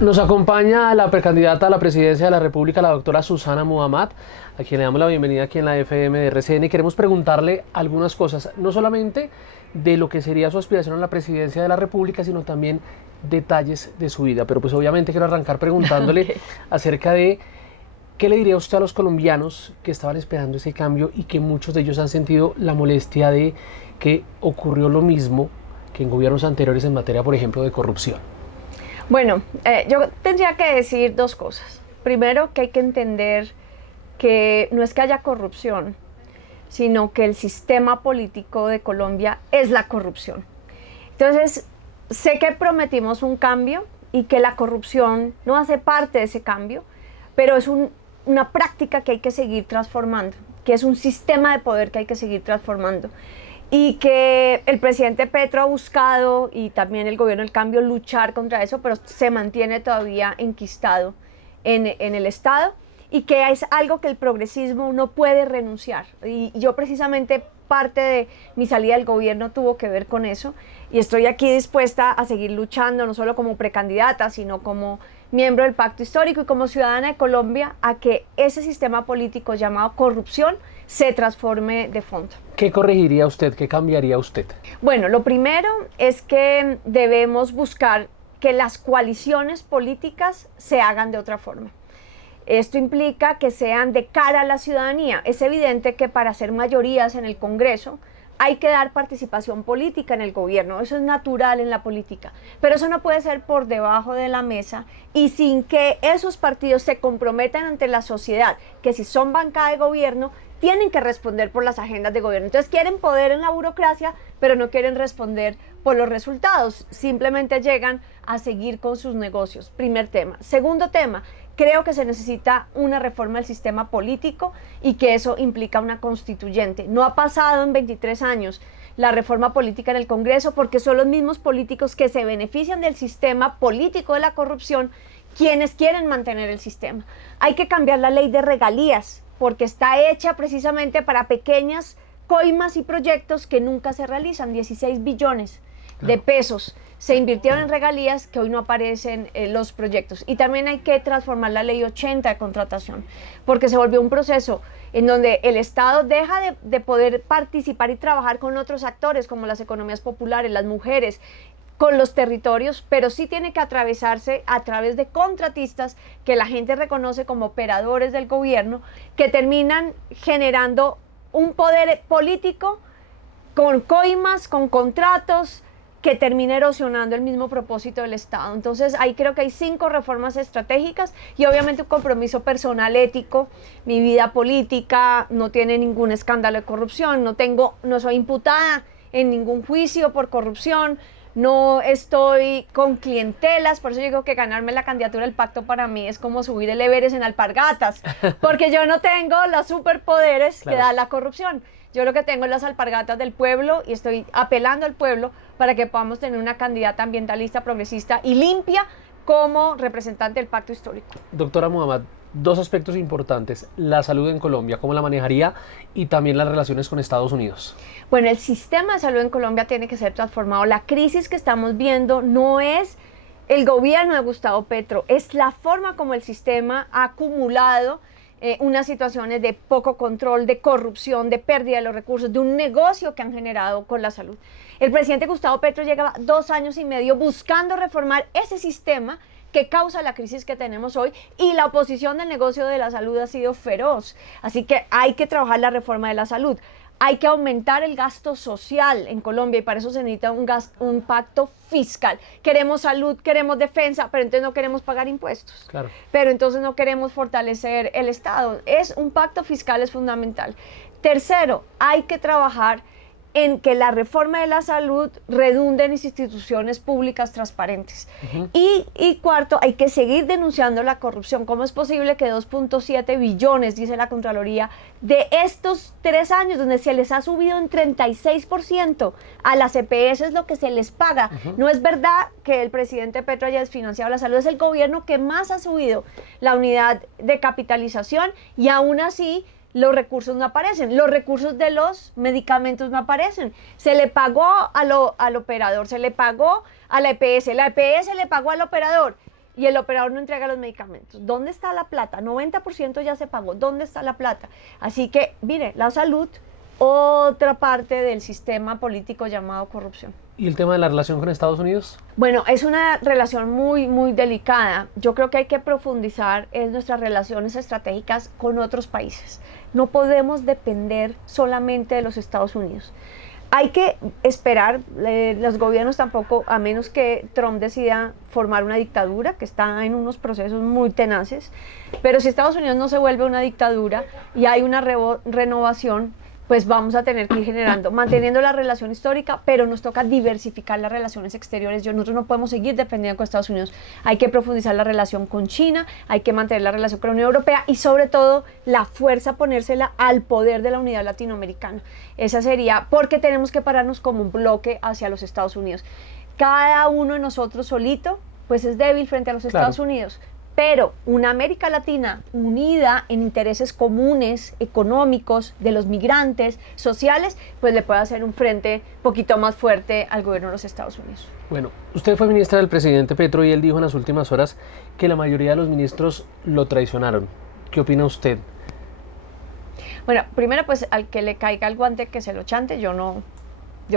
Nos acompaña la precandidata a la presidencia de la República, la doctora Susana Muhammad, a quien le damos la bienvenida aquí en la FM de RCN y queremos preguntarle algunas cosas, no solamente de lo que sería su aspiración a la presidencia de la República, sino también detalles de su vida. Pero pues obviamente quiero arrancar preguntándole Okay. acerca de qué le diría usted a los colombianos que estaban esperando ese cambio y que muchos de ellos han sentido la molestia de que ocurrió lo mismo que en gobiernos anteriores en materia, por ejemplo, de corrupción. Bueno, yo tendría que decir dos cosas. Primero, que hay que entender que no es que haya corrupción, sino que el sistema político de Colombia es la corrupción. Entonces, sé que prometimos un cambio y que la corrupción no hace parte de ese cambio, pero es una práctica que hay que seguir transformando, que es un sistema de poder que hay que seguir transformando. Y que el presidente Petro ha buscado, y también el gobierno del cambio, luchar contra eso, pero se mantiene todavía enquistado en el Estado, y que es algo que el progresismo no puede renunciar. Y yo precisamente parte de mi salida del gobierno tuvo que ver con eso, y estoy aquí dispuesta a seguir luchando, no solo como precandidata, sino como miembro del Pacto Histórico y como ciudadana de Colombia, a que ese sistema político llamado corrupción se transforme de fondo. ¿Qué corregiría usted? ¿Qué cambiaría usted? Bueno, lo primero es que debemos buscar que las coaliciones políticas se hagan de otra forma. Esto implica que sean de cara a la ciudadanía. Es evidente que para hacer mayorías en el Congreso hay que dar participación política en el gobierno, eso es natural en la política, pero eso no puede ser por debajo de la mesa y sin que esos partidos se comprometan ante la sociedad, que si son bancada de gobierno, tienen que responder por las agendas de gobierno. Entonces quieren poder en la burocracia, pero no quieren responder por los resultados, simplemente llegan a seguir con sus negocios. Primer tema. Segundo tema, creo que se necesita una reforma del sistema político y que eso implica una constituyente. No ha pasado en 23 años la reforma política en el Congreso porque son los mismos políticos que se benefician del sistema político de la corrupción quienes quieren mantener el sistema. Hay que cambiar la ley de regalías porque está hecha precisamente para pequeñas coimas y proyectos que nunca se realizan. 16 billones de pesos se invirtieron en regalías que hoy no aparecen en los proyectos. Y también hay que transformar la ley 80 de contratación, porque se volvió un proceso en donde el Estado deja de poder participar y trabajar con otros actores como las economías populares, las mujeres, con los territorios, pero sí tiene que atravesarse a través de contratistas que la gente reconoce como operadores del gobierno, que terminan generando un poder político con coimas, con contratos, que termina erosionando el mismo propósito del Estado. Entonces ahí creo que hay 5 reformas estratégicas y obviamente un compromiso personal ético. Mi vida política no tiene ningún escándalo de corrupción, no soy imputada en ningún juicio por corrupción, no estoy con clientelas, por eso digo que ganarme la candidatura del pacto para mí es como subir el Everest en alpargatas, porque yo no tengo los superpoderes que da la corrupción. Yo lo que tengo es las alpargatas del pueblo y estoy apelando al pueblo para que podamos tener una candidata ambientalista, progresista y limpia como representante del Pacto Histórico. Doctora Muhammad, 2 aspectos importantes, la salud en Colombia, ¿cómo la manejaría? Y también las relaciones con Estados Unidos. Bueno, el sistema de salud en Colombia tiene que ser transformado. La crisis que estamos viendo no es el gobierno de Gustavo Petro, es la forma como el sistema ha acumulado unas situaciones de poco control, de corrupción, de pérdida de los recursos, de un negocio que han generado con la salud. El presidente Gustavo Petro lleva 2 años y medio buscando reformar ese sistema que causa la crisis que tenemos hoy y la oposición del negocio de la salud ha sido feroz. Así que hay que trabajar la reforma de la salud. Hay que aumentar el gasto social en Colombia y para eso se necesita un pacto fiscal. Queremos salud, queremos defensa, pero entonces no queremos pagar impuestos. Claro. Pero entonces no queremos fortalecer el Estado. Un pacto fiscal es fundamental. Tercero, hay que trabajar en que la reforma de la salud redunde en instituciones públicas transparentes. Y cuarto, hay que seguir denunciando la corrupción. ¿Cómo es posible que 2.7 billones, dice la Contraloría, de estos 3 años, donde se les ha subido en 36% a las EPS es lo que se les paga? No es verdad que el presidente Petro haya desfinanciado la salud, es el gobierno que más ha subido la unidad de capitalización y aún así los recursos no aparecen, los recursos de los medicamentos no aparecen. Se le pagó al operador, se le pagó a la EPS le pagó al operador. y el operador no entrega los medicamentos. ¿Dónde está la plata? 90% ya se pagó. ¿Dónde está la plata? Así que, mire, la salud, otra parte del sistema político llamado corrupción. ¿Y el tema de la relación con Estados Unidos? Bueno, es una relación muy, muy delicada. Yo creo que hay que profundizar en nuestras relaciones estratégicas con otros países. No podemos depender solamente de los Estados Unidos. Hay que esperar, los gobiernos tampoco, a menos que Trump decida formar una dictadura, que está en unos procesos muy tenaces, pero si Estados Unidos no se vuelve una dictadura y hay una renovación, pues vamos a tener que ir generando, manteniendo la relación histórica, pero nos toca diversificar las relaciones exteriores. Nosotros no podemos seguir dependiendo de Estados Unidos. Hay que profundizar la relación con China, hay que mantener la relación con la Unión Europea y sobre todo la fuerza ponérsela al poder de la unidad latinoamericana. Esa sería, porque tenemos que pararnos como un bloque hacia los Estados Unidos. Cada uno de nosotros solito, pues es débil frente a los Estados Unidos. Pero una América Latina unida en intereses comunes, económicos, de los migrantes, sociales, pues le puede hacer un frente un poquito más fuerte al gobierno de los Estados Unidos. Bueno, usted fue ministra del presidente Petro y él dijo en las últimas horas que la mayoría de los ministros lo traicionaron. ¿Qué opina usted? Bueno, primero pues al que le caiga el guante que se lo chante. Yo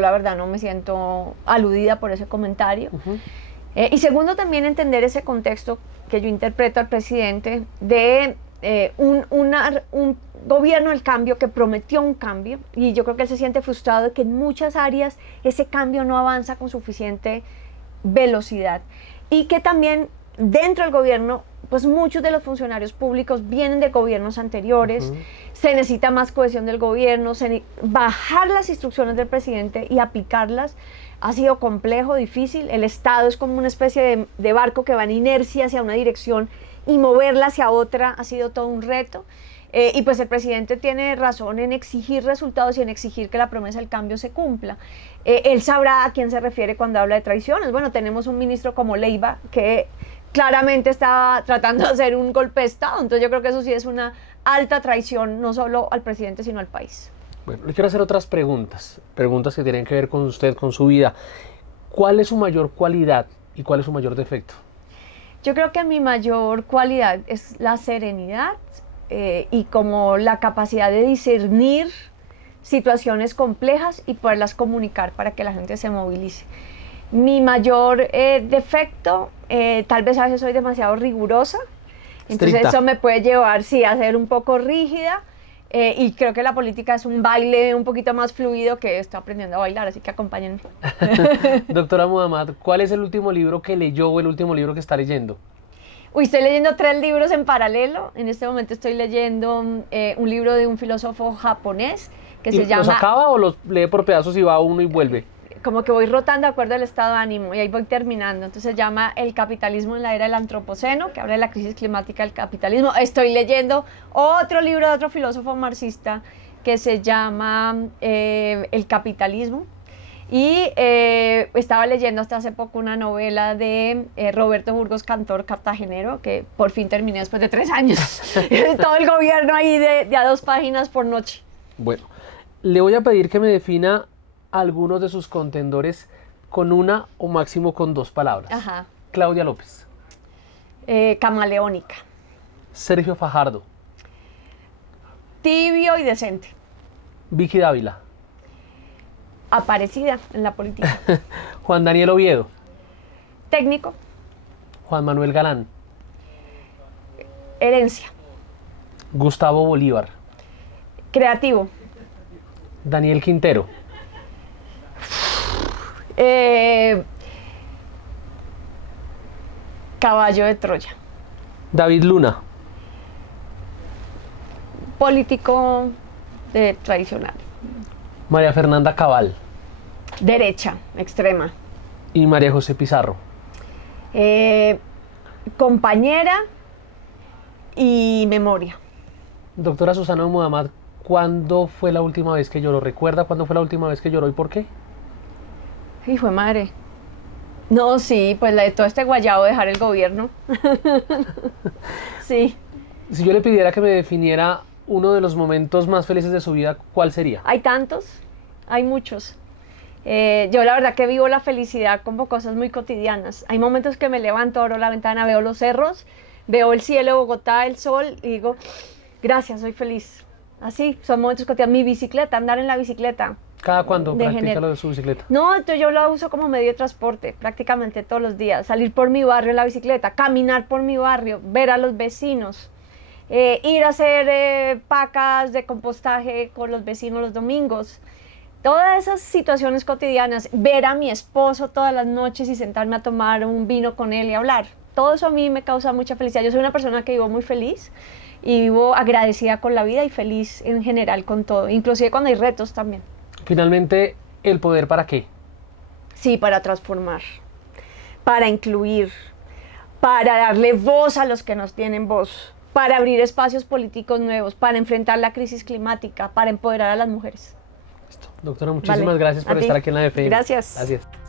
la verdad no me siento aludida por ese comentario. Y segundo, también entender ese contexto que yo interpreto al presidente de un gobierno del cambio que prometió un cambio, y yo creo que él se siente frustrado de que en muchas áreas ese cambio no avanza con suficiente velocidad, y que también dentro del gobierno pues muchos de los funcionarios públicos vienen de gobiernos anteriores. Se necesita más cohesión del gobierno, bajar las instrucciones del presidente y aplicarlas ha sido complejo, difícil. El Estado es como una especie de barco que va en inercia hacia una dirección y moverla hacia otra ha sido todo un reto. Y pues el presidente tiene razón en exigir resultados y en exigir que la promesa del cambio se cumpla. Él sabrá a quién se refiere cuando habla de traiciones. Bueno, tenemos un ministro como Leiva que claramente está tratando de hacer un golpe de Estado, entonces yo creo que eso sí es una alta traición, no solo al presidente, sino al país. Bueno, le quiero hacer otras preguntas que tienen que ver con usted, con su vida. ¿Cuál es su mayor cualidad y cuál es su mayor defecto? Yo creo que mi mayor cualidad es la serenidad y como la capacidad de discernir situaciones complejas y poderlas comunicar para que la gente se movilice. Mi mayor defecto, tal vez a veces soy demasiado rigurosa, entonces Estricta. eso me puede llevar, sí, a ser un poco rígida, y creo que la política es un baile un poquito más fluido que estoy aprendiendo a bailar, así que acompáñenme. Doctora Muhammad, ¿cuál es el último libro que leyó o el último libro que está leyendo? Uy, estoy leyendo 3 libros en paralelo. En este momento estoy leyendo un libro de un filósofo japonés que se llama... ¿Los acaba o los lee por pedazos y va uno y vuelve? Como que voy rotando de acuerdo al estado de ánimo y ahí voy terminando. Entonces se llama El capitalismo en la era del antropoceno, que habla de la crisis climática del capitalismo. Estoy leyendo otro libro de otro filósofo marxista que se llama El capitalismo. Y estaba leyendo hasta hace poco una novela de Roberto Burgos Cantor, cartagenero, que por fin terminé después de 3 años. Todo el gobierno ahí de a 2 páginas por noche. Bueno, le voy a pedir que me defina algunos de sus contendores con una o máximo con 2 palabras. Ajá. Claudia López. Camaleónica. Sergio Fajardo. Tibio y decente. Vicky Dávila. Aparecida en la política. Juan Daniel Oviedo. Técnico. Juan Manuel Galán. Herencia. Gustavo Bolívar. Creativo. Daniel Quintero. Caballo de Troya. David Luna. Político tradicional. María Fernanda Cabal. Derecha, extrema. Y María José Pizarro. Compañera y memoria. Doctora Susana Muhammad, ¿cuándo fue la última vez que lloró? ¿Recuerda cuándo fue la última vez que lloró y por qué? Hijo de madre. No, sí, pues la de todo este guayabo dejar el gobierno. Sí. Si yo le pidiera que me definiera uno de los momentos más felices de su vida, ¿cuál sería? Hay tantos, hay muchos. Yo la verdad que vivo la felicidad como cosas muy cotidianas. Hay momentos que me levanto, abro la ventana, veo los cerros, veo el cielo de Bogotá, el sol y digo, gracias, soy feliz. Así, son momentos cotidianos. Mi bicicleta, andar en la bicicleta. ¿Cada cuándo practica lo de su bicicleta? No, entonces yo la uso como medio de transporte prácticamente todos los días. Salir por mi barrio en la bicicleta, caminar por mi barrio, ver a los vecinos, ir a hacer pacas de compostaje con los vecinos los domingos. Todas esas situaciones cotidianas, ver a mi esposo todas las noches y sentarme a tomar un vino con él y hablar. Todo eso a mí me causa mucha felicidad. Yo soy una persona que vivo muy feliz y vivo agradecida con la vida y feliz en general con todo, inclusive cuando hay retos también. Finalmente, ¿el poder para qué? Sí, para transformar, para incluir, para darle voz a los que nos tienen voz, para abrir espacios políticos nuevos, para enfrentar la crisis climática, para empoderar a las mujeres. Listo. Doctora, muchísimas gracias por estar aquí en la FM. Gracias. Gracias.